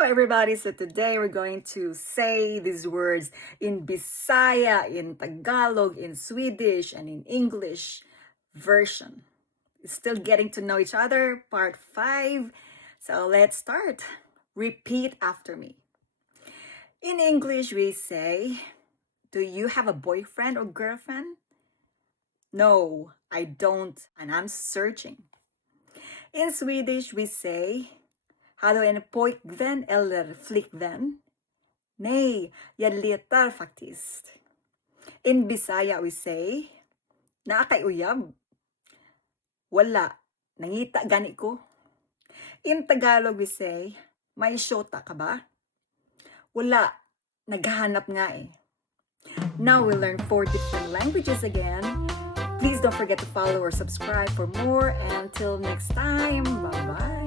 Hello everybody, so today we're going to say these words in Bisaya, in Tagalog, in Swedish, and in English version. Still getting to know each other, part 5. So let's start. Repeat after me. In English we say, do you have a boyfriend or girlfriend? No, I don't, and I'm searching. In Swedish we say, har du en pojkvän eller flickvän? Nej, jag letar faktiskt. In Bisaya we say, naa kay uyab? Wala, nangita gani ko. In Tagalog we say, may syota ka ba? Wala, naghahanap nga eh. Now we learn 4 different languages again. Please don't forget to follow or subscribe for more. And until next time, bye-bye.